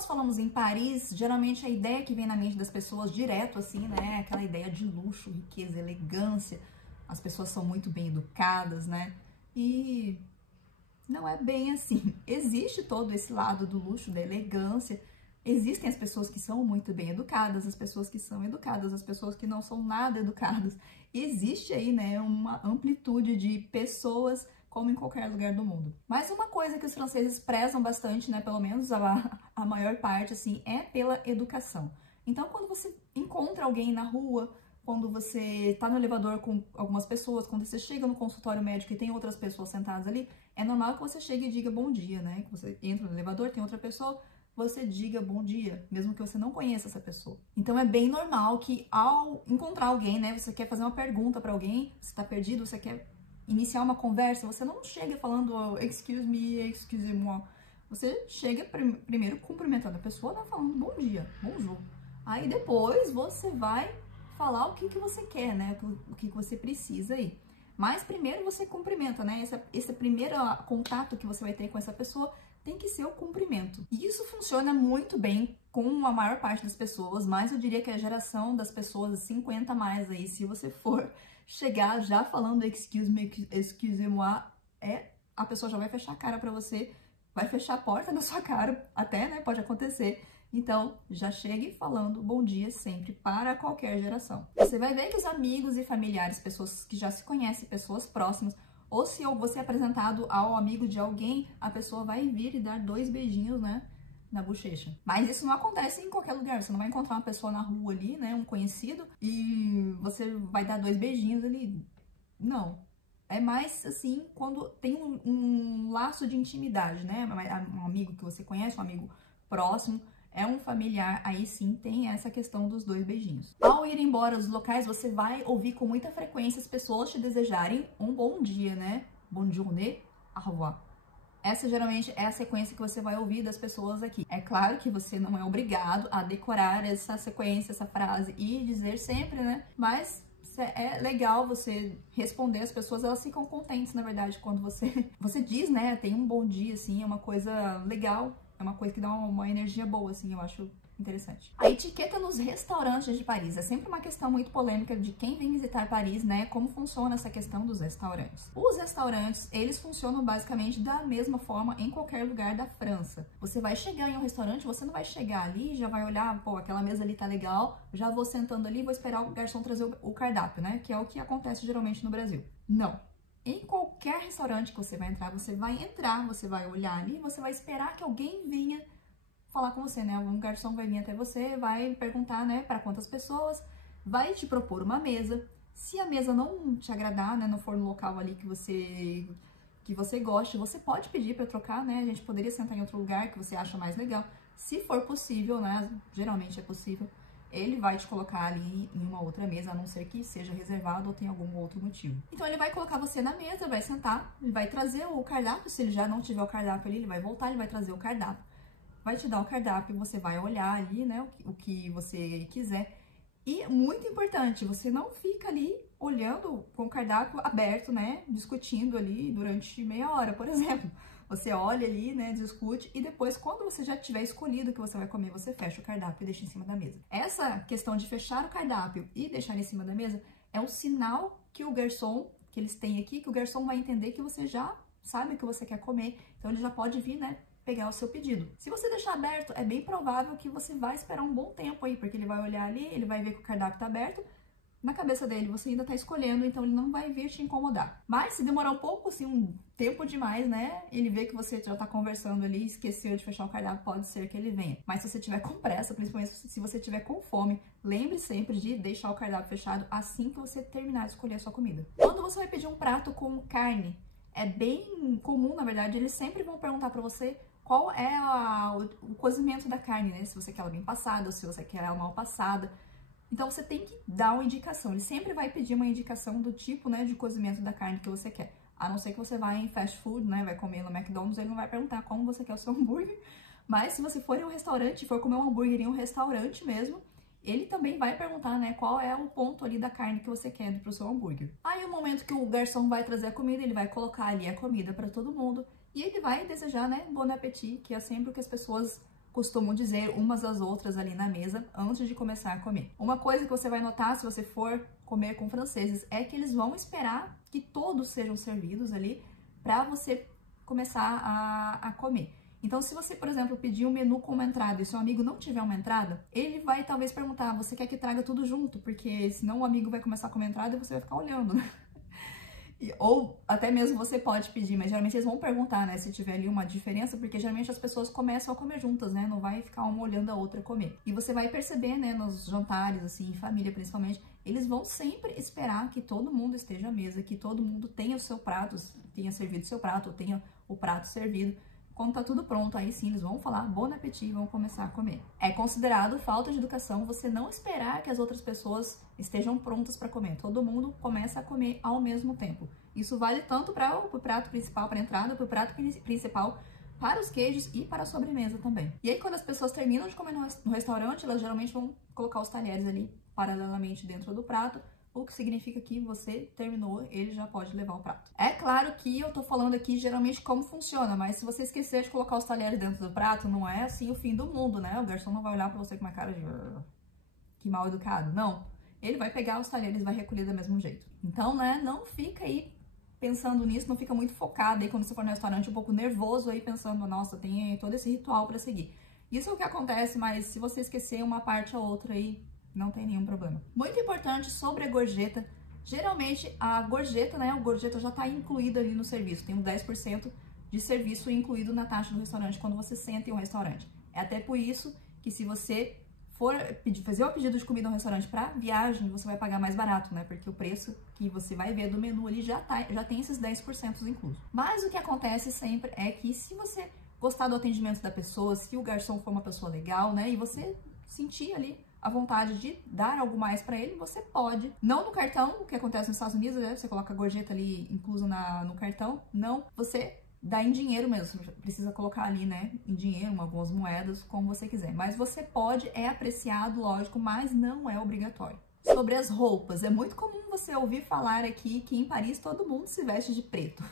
nós falamos em Paris, geralmente a ideia que vem na mente das pessoas direto assim, né, é aquela ideia de luxo, riqueza, elegância. As pessoas são muito bem educadas, né? E não é bem assim. Existe todo esse lado do luxo, da elegância. Existem as pessoas que são muito bem educadas, as pessoas que são educadas, as pessoas que não são nada educadas. Existe aí, né, uma amplitude de pessoas como em qualquer lugar do mundo. Mas uma coisa que os franceses prezam bastante, né, pelo menos a maior parte, assim, é pela educação. Então, quando você encontra alguém na rua, quando você tá no elevador com algumas pessoas, quando você chega no consultório médico e tem outras pessoas sentadas ali, é normal que você chegue e diga bom dia, né? Que você entra no elevador, tem outra pessoa, você diga bom dia, mesmo que você não conheça essa pessoa. Então é bem normal que ao encontrar alguém, né, você quer fazer uma pergunta para alguém, você tá perdido, você quer iniciar uma conversa, você não chega falando excuse me, excuse-moi. Você chega primeiro cumprimentando a pessoa, né, falando bom dia, bonjour. Aí depois você vai falar o que você quer, né, o que você precisa aí. Mas primeiro você cumprimenta, né, esse primeiro contato que você vai ter com essa pessoa tem que ser o cumprimento. E isso funciona muito bem com a maior parte das pessoas, mas eu diria que a geração das pessoas 50 mais aí, se você for chegar já falando excuse me, excuse-moi, a pessoa já vai fechar a cara pra você, vai fechar a porta na sua cara, até, né, pode acontecer. Então, já chegue falando bom dia sempre para qualquer geração. Você vai ver que os amigos e familiares, pessoas que já se conhecem, pessoas próximas, ou se você é apresentado ao amigo de alguém, a pessoa vai vir e dar 2 beijinhos, né, na bochecha. Mas isso não acontece em qualquer lugar. Você não vai encontrar uma pessoa na rua ali, né, um conhecido, e você vai dar 2 beijinhos ali. Não. É mais assim, quando tem um laço de intimidade, né, um amigo que você conhece, um amigo próximo, é um familiar, aí sim tem essa questão dos 2 beijinhos. Ao ir embora dos locais, você vai ouvir com muita frequência as pessoas te desejarem um bom dia, né? Bonne journée, au revoir. Essa geralmente é a sequência que você vai ouvir das pessoas aqui. É claro que você não é obrigado a decorar essa sequência, essa frase e dizer sempre, né? Mas é legal você responder as pessoas, elas ficam contentes, na verdade, quando você diz, né? Tem um bom dia, assim, é uma coisa legal. É uma coisa que dá uma energia boa, assim, eu acho interessante. A etiqueta nos restaurantes de Paris é sempre uma questão muito polêmica de quem vem visitar Paris, né? Como funciona essa questão dos restaurantes. Os restaurantes, eles funcionam basicamente da mesma forma em qualquer lugar da França. Você vai chegar em um restaurante, você não vai chegar ali e já vai olhar, pô, aquela mesa ali tá legal, já vou sentando ali, vou esperar o garçom trazer o cardápio, né? Que é o que acontece geralmente no Brasil. Não. Em qualquer restaurante que você vai entrar, você vai olhar ali, você vai esperar que alguém venha falar com você, né? Um garçom vai vir até você, vai perguntar, né, para quantas pessoas, vai te propor uma mesa. Se a mesa não te agradar, né, não for no local ali que você goste, você pode pedir para trocar, né? A gente poderia sentar em outro lugar que você acha mais legal. Se for possível, né? Geralmente é possível. Ele vai te colocar ali em uma outra mesa, a não ser que seja reservado ou tenha algum outro motivo. Então ele vai colocar você na mesa, vai sentar, ele vai trazer o cardápio, se ele já não tiver o cardápio ali, ele vai voltar, ele vai trazer o cardápio, vai te dar o cardápio, você vai olhar ali, né, o que você quiser. E muito importante, você não fica ali olhando com o cardápio aberto, né, discutindo ali durante meia hora, por exemplo. Você olha ali, né, discute e depois, quando você já tiver escolhido o que você vai comer, você fecha o cardápio e deixa em cima da mesa. Essa questão de fechar o cardápio e deixar em cima da mesa é um sinal que o garçom, que eles têm aqui, que o garçom vai entender que você já sabe o que você quer comer, então ele já pode vir, né, pegar o seu pedido. Se você deixar aberto, é bem provável que você vai esperar um bom tempo aí, porque ele vai olhar ali, ele vai ver que o cardápio tá aberto, na cabeça dele você ainda tá escolhendo, então ele não vai vir te incomodar. Mas se demorar um pouco, assim, um tempo demais, né, ele vê que você já tá conversando ali, esqueceu de fechar o cardápio, pode ser que ele venha. Mas se você tiver com pressa, principalmente se você tiver com fome, lembre sempre de deixar o cardápio fechado assim que você terminar de escolher a sua comida. Quando você vai pedir um prato com carne, é bem comum, na verdade, eles sempre vão perguntar pra você qual é o cozimento da carne, né, se você quer ela bem passada ou se você quer ela mal passada. Então você tem que dar uma indicação, ele sempre vai pedir uma indicação do tipo, né, de cozimento da carne que você quer. A não ser que você vá em fast food, né, vai comer no McDonald's, ele não vai perguntar como você quer o seu hambúrguer. Mas se você for em um restaurante, for comer um hambúrguer em um restaurante mesmo, ele também vai perguntar, né, qual é o ponto ali da carne que você quer pro seu hambúrguer. Aí o momento que o garçom vai trazer a comida, ele vai colocar ali a comida para todo mundo e ele vai desejar, né, bon appétit, que é sempre o que as pessoas costumam dizer umas às outras ali na mesa antes de começar a comer. Uma coisa que você vai notar se você for comer com franceses é que eles vão esperar que todos sejam servidos ali para você começar a comer. Então, se você, por exemplo, pedir um menu com uma entrada e seu amigo não tiver uma entrada, ele vai talvez perguntar, você quer que traga tudo junto? Porque senão o amigo vai começar a comer entrada e você vai ficar olhando, né? Ou até mesmo você pode pedir, mas geralmente eles vão perguntar, né, se tiver ali uma diferença, porque geralmente as pessoas começam a comer juntas, né, não vai ficar uma olhando a outra comer. E você vai perceber, né, nos jantares, assim, em família principalmente, eles vão sempre esperar que todo mundo esteja à mesa, que todo mundo tenha o seu prato, tenha servido o seu prato, ou tenha o prato servido. Quando tá tudo pronto, aí sim eles vão falar bon appétit e vão começar a comer. É considerado falta de educação você não esperar que as outras pessoas estejam prontas para comer. Todo mundo começa a comer ao mesmo tempo. Isso vale tanto para o prato principal, para a entrada, para o prato principal, para os queijos e para a sobremesa também. E aí quando as pessoas terminam de comer no restaurante, elas geralmente vão colocar os talheres ali paralelamente dentro do prato, o que significa que você terminou, ele já pode levar o prato. É claro que eu tô falando aqui geralmente como funciona, mas se você esquecer de colocar os talheres dentro do prato, não é assim o fim do mundo, né? O garçom não vai olhar pra você com uma cara de que mal educado, não. Ele vai pegar os talheres e vai recolher do mesmo jeito. Então, né, não fica aí pensando nisso, não fica muito focado aí quando você for no restaurante um pouco nervoso aí pensando, nossa, tem todo esse ritual pra seguir. Isso é o que acontece, mas se você esquecer uma parte ou outra aí, não tem nenhum problema. Muito importante sobre a gorjeta, geralmente a gorjeta, né, o gorjeta já está incluído ali no serviço, tem um 10% de serviço incluído na taxa do restaurante quando você senta em um restaurante. É até por isso que se você for fazer o pedido de comida no restaurante para viagem, você vai pagar mais barato, né, porque o preço que você vai ver do menu ali já tem esses 10% incluso. Mas o que acontece sempre é que se você gostar do atendimento da pessoa, se o garçom for uma pessoa legal, né, e você sentir ali a vontade de dar algo mais para ele, você pode. Não no cartão, o que acontece nos Estados Unidos, né? Você coloca a gorjeta ali incluso no cartão. Não, você dá em dinheiro mesmo. Você precisa colocar ali, né, em dinheiro, algumas moedas, como você quiser. Mas você pode, é apreciado, lógico, mas não é obrigatório. Sobre as roupas, é muito comum você ouvir falar aqui que em Paris todo mundo se veste de preto.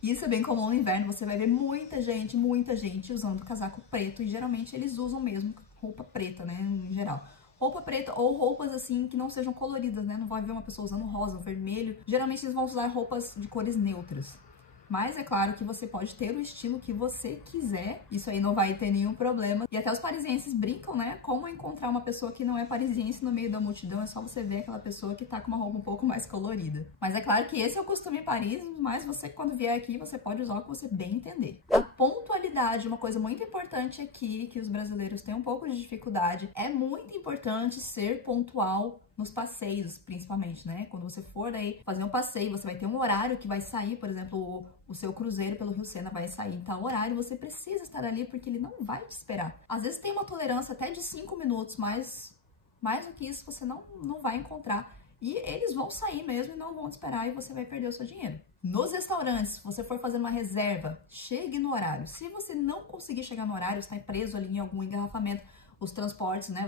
Isso é bem comum no inverno, você vai ver muita gente usando casaco preto e geralmente eles usam mesmo roupa preta, né, em geral. Roupa preta ou roupas assim que não sejam coloridas, né, não vai ver uma pessoa usando rosa, vermelho. Geralmente eles vão usar roupas de cores neutras. Mas é claro que você pode ter o estilo que você quiser, isso aí não vai ter nenhum problema. E até os parisienses brincam, né, como encontrar uma pessoa que não é parisiense no meio da multidão, é só você ver aquela pessoa que tá com uma roupa um pouco mais colorida. Mas é claro que esse é o costume em Paris, mas você quando vier aqui, você pode usar o que você bem entender. A pontualidade, uma coisa muito importante aqui, que os brasileiros têm um pouco de dificuldade, é muito importante ser pontual nos passeios, principalmente, né? Quando você for aí fazer um passeio, você vai ter um horário que vai sair, por exemplo, o seu cruzeiro pelo Rio Sena vai sair em tal horário, você precisa estar ali porque ele não vai te esperar. Às vezes tem uma tolerância até de 5 minutos, mas mais do que isso você não vai encontrar. E eles vão sair mesmo e não vão te esperar e você vai perder o seu dinheiro. Nos restaurantes, se você for fazer uma reserva, chegue no horário. Se você não conseguir chegar no horário, está preso ali em algum engarrafamento, os transportes, né,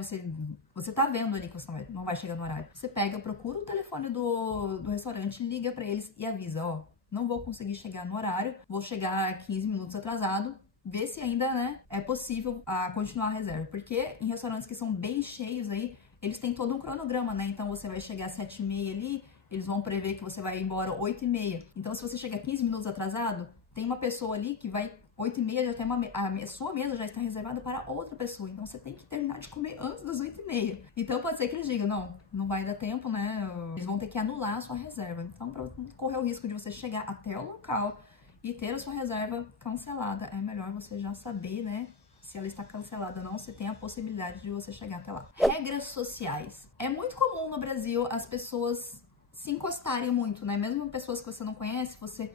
você tá vendo ali que você não vai chegar no horário. Você pega, procura o telefone do restaurante, liga pra eles e avisa, ó, não vou conseguir chegar no horário, vou chegar 15 minutos atrasado, vê se ainda, né, é possível continuar a reserva. Porque em restaurantes que são bem cheios aí, eles têm todo um cronograma, né, então você vai chegar às 7h30 ali, eles vão prever que você vai embora 8h30. Então se você chega 15 minutos atrasado, tem uma pessoa ali que vai 8h30, já tem a sua mesa já está reservada para outra pessoa. Então você tem que terminar de comer antes das 8h30. Então pode ser que eles digam, não vai dar tempo, né? Eles vão ter que anular a sua reserva. Então, para correr o risco de você chegar até o local e ter a sua reserva cancelada, é melhor você já saber, né? Se ela está cancelada ou não, se tem a possibilidade de você chegar até lá. Regras sociais. É muito comum no Brasil as pessoas se encostarem muito, né? Mesmo pessoas que você não conhece, você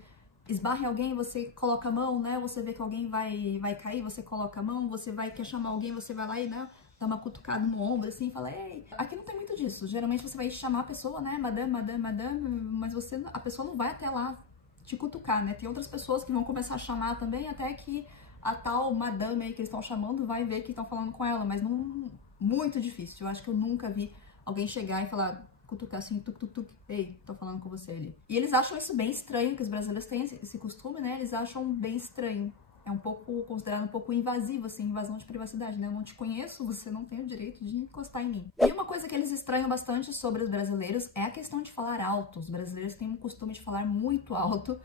esbarra em alguém, você coloca a mão, né? Você vê que alguém vai cair, você coloca a mão, você quer chamar alguém, você vai lá e, né, dá uma cutucada no ombro, assim, e fala, ei. Aqui não tem muito disso. Geralmente você vai chamar a pessoa, né? Madame, madame, madame, mas a pessoa não vai até lá te cutucar, né? Tem outras pessoas que vão começar a chamar também, até que a tal madame aí que eles estão chamando vai ver que estão falando com ela, mas não, muito difícil. Eu acho que eu nunca vi alguém chegar e falar, cutucar assim, tuk, tuk, tuk, ei, tô falando com você ali. E eles acham isso bem estranho, que os brasileiros têm esse costume, né? Eles acham bem estranho é um pouco considerado um pouco invasivo, assim, invasão de privacidade, né? Eu não te conheço, você não tem o direito de encostar em mim. E uma coisa que eles estranham bastante sobre os brasileiros é a questão de falar alto. Os brasileiros têm um costume de falar muito alto.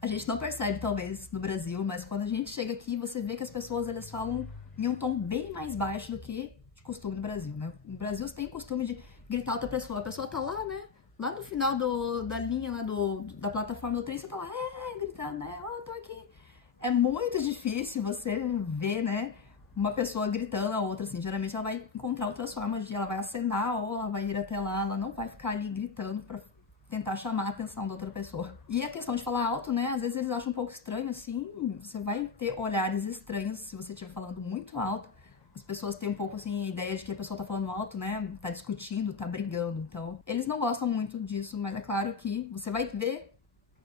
A gente não percebe, talvez, no Brasil, mas quando a gente chega aqui, você vê que as pessoas, elas falam em um tom bem mais baixo do que de costume no Brasil, né? No Brasil, você tem costume de gritar outra pessoa. A pessoa tá lá, né? Lá no final da linha, lá da plataforma do trem, você tá lá, gritando, né? Oh, tô aqui. É muito difícil você ver, né, uma pessoa gritando a outra, assim. Geralmente ela vai encontrar outras formas ela vai acenar ou ela vai ir até lá, ela não vai ficar ali gritando pra tentar chamar a atenção da outra pessoa. E a questão de falar alto, né, às vezes eles acham um pouco estranho, assim, você vai ter olhares estranhos se você estiver falando muito alto. As pessoas têm um pouco, assim, a ideia de que a pessoa tá falando alto, né, tá discutindo, tá brigando. Então, eles não gostam muito disso, mas é claro que você vai ver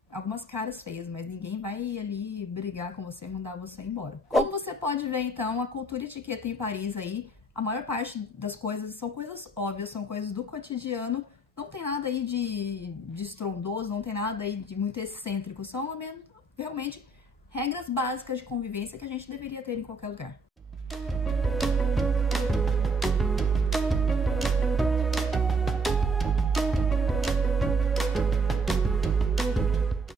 algumas caras feias, mas ninguém vai ali brigar com você e mandar você embora. Como você pode ver, então, a cultura e etiqueta em Paris aí, a maior parte das coisas são coisas óbvias, são coisas do cotidiano, não tem nada aí de estrondoso, não tem nada aí de muito excêntrico, são realmente regras básicas de convivência que a gente deveria ter em qualquer lugar.